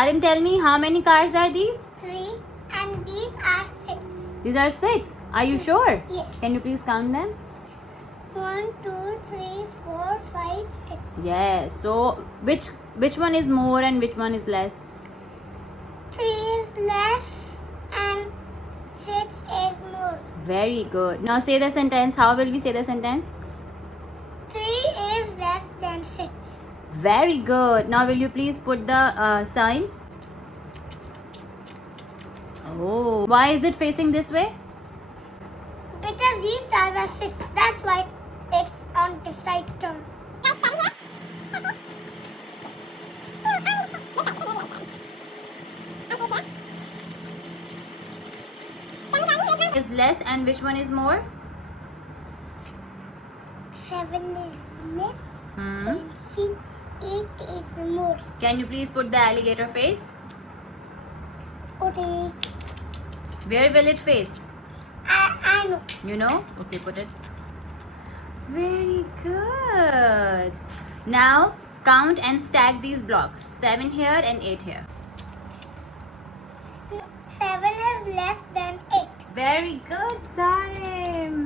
Arim, tell me, how many cars are these? 3 and these are 6. These are 6. Are you sure? Yes. Can you please count them? 1, 2, 3, 4, 5, 6. Yes. So which one is more and which one is less? 3 is less and 6 is more. Very good. Now say the sentence. How will we say the sentence? 3 is less than 6. Very good. Now will you please put the sign? Oh, why is it facing this way? Because these are the 6. That's why it's on this side turn. Is less and which one is more? 7 is less Hmm. and 8 is more. Can you please put the alligator face? Put it. Where will it face? I know. You know? Okay, put it. Very good. Now count and stack these blocks. 7 here and 8 here. 7 is less than 8. Very good, Sarim.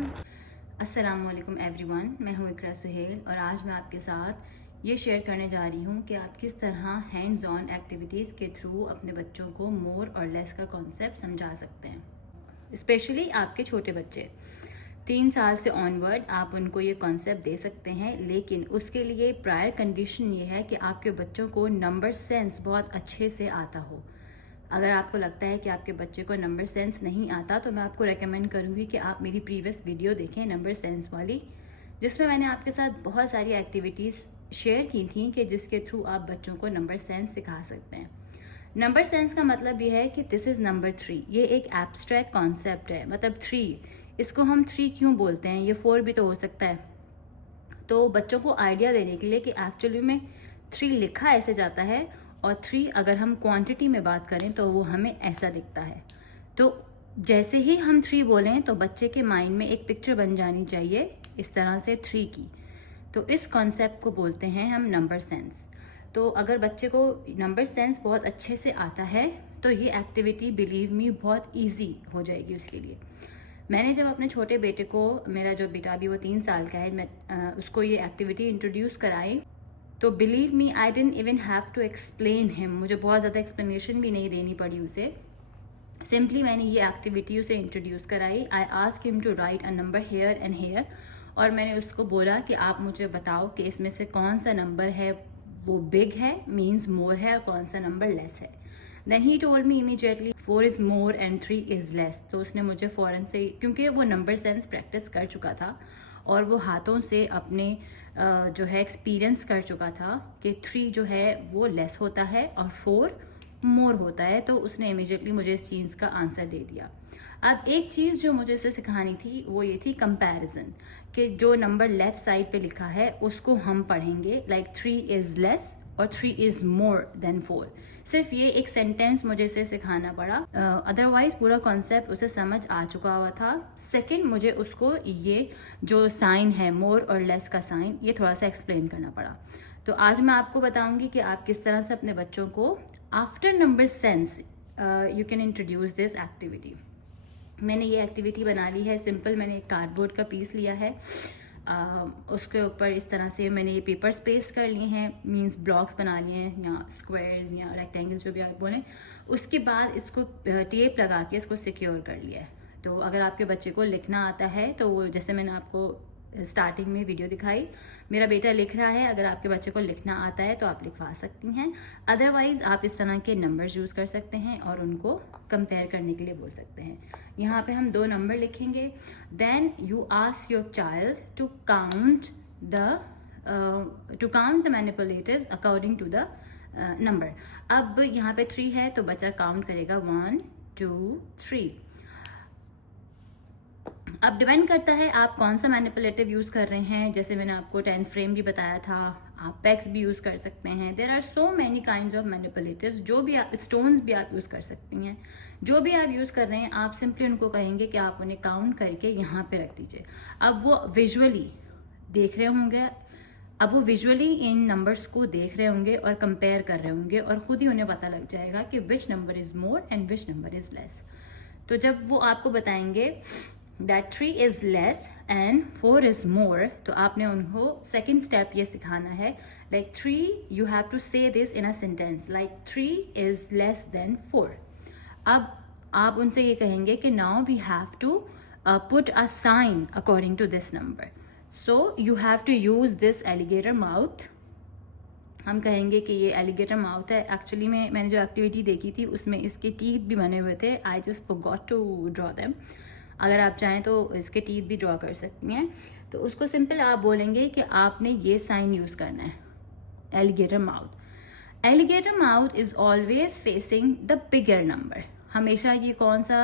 अस्सलामुअलैकुम everyone, मैं हूँ इकरा सुहेल और आज मैं आपके साथ ये share करने जा रही हूँ कि आप किस तरह हैंड्स ऑन एक्टिविटीज़ के थ्रू अपने बच्चों को मोर और लेस का कॉन्सेप्ट समझा सकते हैं। स्पेशली आपके छोटे बच्चे 3 साल से ऑनवर्ड आप उनको ये कॉन्सेप्ट दे सकते हैं, लेकिन उसके लिए प्रायर कंडीशन ये है कि आपके बच्चों को नंबर सेंस बहुत अच्छे से आता हो। अगर आपको लगता है कि आपके बच्चे को नंबर सेंस नहीं आता तो मैं आपको रेकमेंड करूँगी कि आप मेरी प्रीवियस वीडियो देखें नंबर सेंस वाली, जिसमें मैंने आपके साथ बहुत सारी एक्टिविटीज़ शेयर की थी कि जिसके थ्रू आप बच्चों को नंबर सेंस सिखा सकते हैं। नंबर सेंस का मतलब ये है कि दिस इज़ नंबर 3। ये एक एब्स्ट्रैक्ट कॉन्सेप्ट है, मतलब 3, इसको हम 3 क्यों बोलते हैं, ये 4 भी तो हो सकता है। तो बच्चों को आइडिया देने के लिए कि एक्चुअली में 3 लिखा ऐसे जाता है और 3 अगर हम क्वांटिटी में बात करें तो वो हमें ऐसा दिखता है। तो जैसे ही हम 3 बोलें तो बच्चे के माइंड में एक पिक्चर बन जानी चाहिए इस तरह से 3 की। तो इस कॉन्सेप्ट को बोलते हैं हम नंबर सेंस। तो अगर बच्चे को नंबर सेंस बहुत अच्छे से आता है तो ये एक्टिविटी बिलीव मी बहुत ईजी हो जाएगी उसके लिए। मैंने जब अपने छोटे बेटे को, मेरा जो बेटा अभी वो 3 साल का है, मैं उसको ये एक्टिविटी इंट्रोड्यूस कराई तो believe me I didn't even have to explain him. मुझे बहुत ज़्यादा एक्सप्लेनेशन भी नहीं देनी पड़ी उसे। सिंपली मैंने ये एक्टिविटी उसे इंट्रोड्यूस कराई। I ask him to write a number here and here, और मैंने उसको बोला कि आप मुझे बताओ कि इसमें से कौन सा नंबर है वो बिग है, मीन्स मोर है, और कौन सा नंबर लेस है। Then he told me immediately 4 is more and 3 is less. तो उसने मुझे फ़ौरन से, क्योंकि वो नंबर सेंस प्रैक्टिस कर चुका था और वो हाथों से अपने जो है एक्सपीरियंस कर चुका था कि 3 जो है वो लेस होता है और 4 मोर होता है, तो उसने इमीडिएटली मुझे इस चीज़ का आंसर दे दिया। अब एक चीज़ जो मुझे इसे सिखानी थी वो ये थी कंपैरिजन, कि जो नंबर लेफ़्ट साइड पे लिखा है उसको हम पढ़ेंगे लाइक 3 इज़ लेस और 3 इज़ मोर देन 4। सिर्फ ये एक सेंटेंस मुझे इसे सिखाना पड़ा, अदरवाइज पूरा कॉन्सेप्ट उसे समझ आ चुका हुआ था। सेकंड, मुझे उसको ये जो साइन है मोर और लेस का साइन, ये थोड़ा सा एक्सप्लेन करना पड़ा। तो आज मैं आपको बताऊंगी कि आप किस तरह से अपने बच्चों को after number sense you can introduce this activity. मैंने ये एक्टिविटी बना ली है सिंपल। मैंने एक कार्डबोर्ड का पीस लिया है, उसके ऊपर इस तरह से मैंने ये पेपर्स पेस्ट कर लिए हैं, मींस ब्लॉक्स बना लिए हैं या स्क्वायर्स या रेक्टेंगल्स जो भी आप बोलें। उसके बाद इसको टेप लगा के इसको सिक्योर कर लिया है। तो अगर आपके बच्चे को लिखना आता है तो वो, जैसे मैंने आपको स्टार्टिंग में वीडियो दिखाई, मेरा बेटा लिख रहा है, अगर आपके बच्चे को लिखना आता है तो आप लिखवा सकती हैं। अदरवाइज आप इस तरह के नंबर्स यूज़ कर सकते हैं और उनको कंपेयर करने के लिए बोल सकते हैं। यहाँ पे हम 2 नंबर लिखेंगे। Then you ask your child to count the manipulatives according to the number. अब यहाँ पे 3 है तो बच्चा काउंट करेगा 1 2 3। अब डिपेंड करता है आप कौन सा मैनिपुलेटिव यूज़ कर रहे हैं। जैसे मैंने आपको टेंस फ्रेम भी बताया था, आप पेक्स भी यूज़ कर सकते हैं। There are so many kinds of manipulatives. जो भी आप, स्टोन्स भी आप यूज़ कर सकती हैं। जो भी आप यूज़ कर रहे हैं आप सिंपली उनको कहेंगे कि आप उन्हें काउंट करके यहाँ पे रख दीजिए। अब वो विजुअली देख रहे होंगे अब वो विजुअली इन नंबर्स को देख रहे होंगे और कंपेयर कर रहे होंगे और ख़ुद ही उन्हें पता लग जाएगा कि which number is more and which number is less. तो जब वो आपको बताएंगे that 3 is less and 4 is more, तो आपने उनको सेकेंड स्टेप ये सिखाना है, like 3 you have to say this in a sentence, like 3 is less than 4। अब आप उनसे ये कहेंगे कि now we have to put a sign according to this number, so you have to use this alligator mouth. हम कहेंगे कि ये एलिगेटर माउथ है। एक्चुअली में मैंने जो एक्टिविटी देखी थी उसमें इसके टीथ भी बने हुए थे, I just forgot to draw them. अगर आप चाहें तो इसके टीथ भी ड्रॉ कर सकती हैं। तो उसको सिंपल आप बोलेंगे कि आपने ये साइन यूज़ करना है, alligator mouth. Alligator mouth is always facing the bigger number. हमेशा ये कौन सा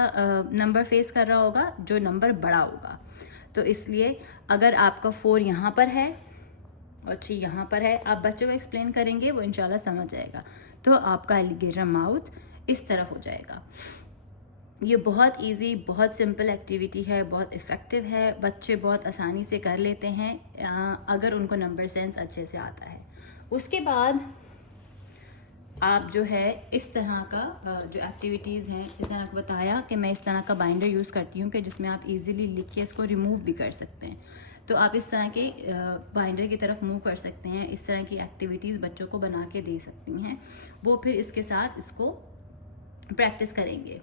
नंबर फेस कर रहा होगा? जो नंबर बड़ा होगा। तो इसलिए अगर आपका 4 यहाँ पर है और 3 यहाँ पर है, आप बच्चों को एक्सप्लेन करेंगे, वो इंशाल्लाह समझ जाएगा। तो आपका एलिगेटर माउथ इस तरफ हो जाएगा। ये बहुत इजी, बहुत सिंपल एक्टिविटी है, बहुत इफ़ेक्टिव है, बच्चे बहुत आसानी से कर लेते हैं अगर उनको नंबर सेंस अच्छे से आता है। उसके बाद आप जो है इस तरह का जो एक्टिविटीज़ हैं, जिस तरह का बताया कि मैं इस तरह का बाइंडर यूज़ करती हूँ कि जिसमें आप इजीली लिख के इसको रिमूव भी कर सकते हैं। तो आप इस तरह के बाइंडर की तरफ मूव कर सकते हैं, इस तरह की एक्टिविटीज़ बच्चों को बना के दे सकती हैं, वो फिर इसके साथ इसको प्रैक्टिस करेंगे।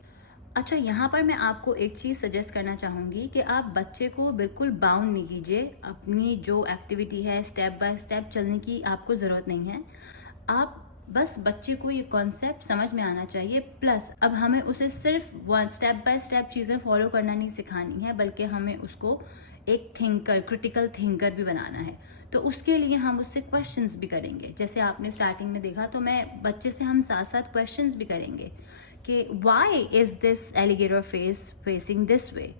अच्छा, यहाँ पर मैं आपको एक चीज़ सजेस्ट करना चाहूँगी कि आप बच्चे को बिल्कुल बाउंड नहीं कीजिए। अपनी जो एक्टिविटी है स्टेप बाय स्टेप चलने की आपको ज़रूरत नहीं है। आप बस बच्चे को ये कॉन्सेप्ट समझ में आना चाहिए, प्लस अब हमें उसे सिर्फ वन स्टेप बाय स्टेप चीज़ें फॉलो करना नहीं सिखानी है, बल्कि हमें उसको एक थिंकर, क्रिटिकल थिंकर भी बनाना है। तो उसके लिए हम उससे क्वेश्चंस भी करेंगे। जैसे आपने स्टार्टिंग में देखा, तो मैं बच्चे से हम साथ साथ क्वेश्चंस भी करेंगे कि why is this alligator face facing this way.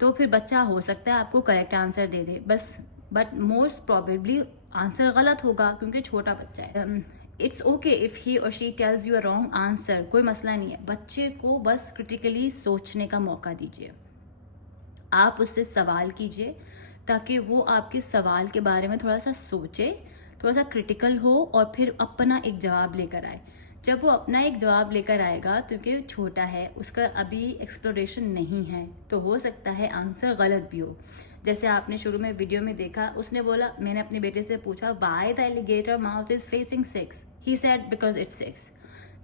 तो फिर बच्चा हो सकता है आपको करेक्ट आंसर दे दे, बस बट मोस्ट प्रॉबेबली आंसर गलत होगा क्योंकि छोटा बच्चा है। इट्स ओके इफ़ ही और she tells you a wrong answer, कोई मसला नहीं है। बच्चे को बस क्रिटिकली सोचने का मौका दीजिए। आप उससे सवाल कीजिए ताकि वो आपके सवाल के बारे में थोड़ा सा सोचे, थोड़ा सा क्रिटिकल हो और फिर अपना एक जवाब लेकर आए। जब वो अपना एक जवाब लेकर आएगा, क्योंकि छोटा है, उसका अभी एक्सप्लोरेशन नहीं है, तो हो सकता है आंसर गलत भी हो। जैसे आपने शुरू में वीडियो में देखा, उसने बोला, मैंने अपने बेटे से पूछा why the alligator mouth is facing 6, he said because it's 6।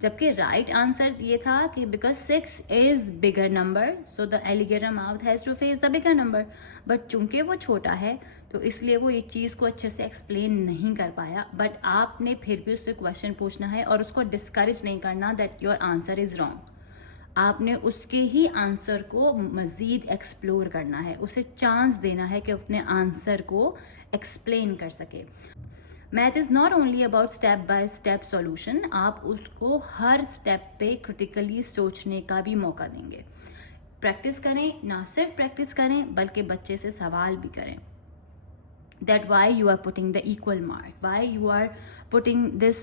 जबकि राइट आंसर ये था कि because 6 is bigger number, so the alligator mouth has to face the bigger number. But चूंकि वो छोटा है तो इसलिए वो ये चीज़ को अच्छे से एक्सप्लेन नहीं कर पाया। बट आपने फिर भी उससे क्वेश्चन पूछना है और उसको डिस्करेज नहीं करना that your answer is wrong. आपने उसके ही आंसर को मज़ीद एक्सप्लोर करना है, उसे चांस देना है कि अपने आंसर को एक्सप्लेन कर सके। Math is not only about step by step solution, आप उसको हर स्टेप पे क्रिटिकली सोचने का भी मौका देंगे। प्रैक्टिस करें, ना सिर्फ प्रैक्टिस करें बल्कि बच्चे से सवाल भी करें that why you are putting the equal mark, why you are putting this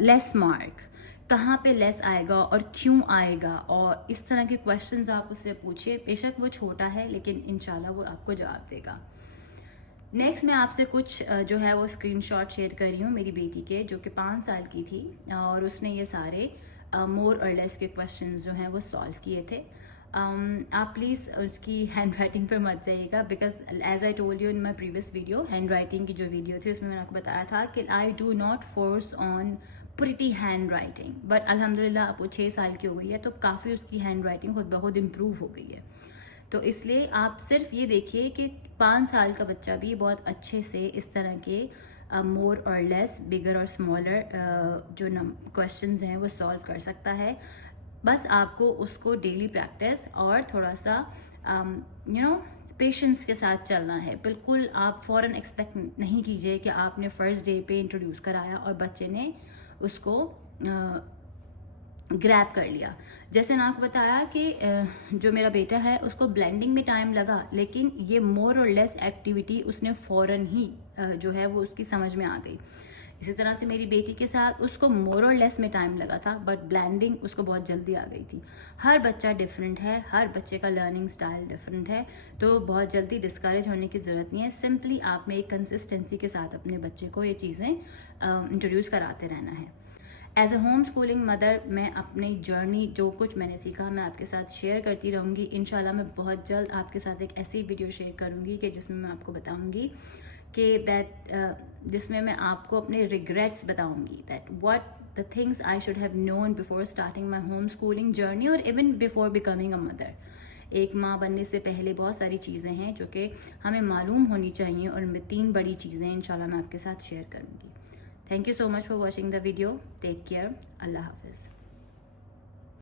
less mark, कहाँ पे लेस आएगा और क्यों आएगा, और इस तरह के क्वेश्चंस आप उससे पूछिए। बेशक वो छोटा है लेकिन इंशाल्लाह वो आपको जवाब देगा। नेक्स्ट मैं आपसे कुछ जो है वो स्क्रीनशॉट शेयर कर रही हूँ मेरी बेटी के, जो कि 5 साल की थी और उसने ये सारे मोर और लेस के क्वेश्चंस जो हैं वो सॉल्व किए थे। आप प्लीज़ उसकी हैंड राइटिंग पर मत जाइएगा, because as I told you in my previous video, handwriting की जो वीडियो थी उसमें मैंने आपको बताया था कि I do not force on pretty hand writing. But अल्हम्दुलिल्लाह अब वो 6 साल की हो गई है तो काफ़ी उसकी हैंड राइटिंग खुद बहुत इम्प्रूव हो गई है। तो इसलिए आप सिर्फ ये देखिए कि 5 साल का बच्चा भी बहुत अच्छे से इस तरह के मोर और लेस, बिगर और स्मॉलर जो क्वेश्चंस हैं वो सॉल्व कर सकता है। बस आपको उसको डेली प्रैक्टिस और थोड़ा सा पेशेंस के साथ चलना है। बिल्कुल आप फ़ौरन एक्सपेक्ट नहीं कीजिए कि आपने फ़र्स्ट डे पे इंट्रोड्यूस कराया और बच्चे ने उसको ग्रैब कर लिया। जैसे ना आपको बताया कि जो मेरा बेटा है उसको ब्लेंडिंग में टाइम लगा, लेकिन ये मोर और लेस एक्टिविटी उसने फ़ौरन ही जो है वो उसकी समझ में आ गई। इसी तरह से मेरी बेटी के साथ उसको मोर और लेस में टाइम लगा था, बट ब्लेंडिंग उसको बहुत जल्दी आ गई थी। हर बच्चा डिफरेंट है, हर बच्चे का लर्निंग स्टाइल डिफरेंट है, तो बहुत जल्दी डिस्करेज होने की ज़रूरत नहीं है। सिंपली आप में एक कंसिस्टेंसी के साथ अपने बच्चे को ये चीज़ें इंट्रोड्यूस कराते रहना है। As a home schooling mother मैं अपनी जर्नी, जो कुछ मैंने सीखा, मैं आपके साथ शेयर करती रहूँगी। इंशाल्लाह मैं बहुत जल्द आपके साथ एक ऐसी वीडियो शेयर करूँगी कि जिसमें मैं आपको बताऊँगी कि जिसमें मैं आपको अपने रिग्रेट्स बताऊँगी, that what the things I should have known before starting my home schooling journey और even before becoming a mother. एक माँ बनने से पहले बहुत सारी चीज़ें हैं जो कि हमें मालूम होनी चाहिए, और उनमें 3 बड़ी चीज़ें इंशाल्लाह मैं आपके साथ शेयर करूँगी। Thank you so much for watching the video. Take care. Allah Hafiz.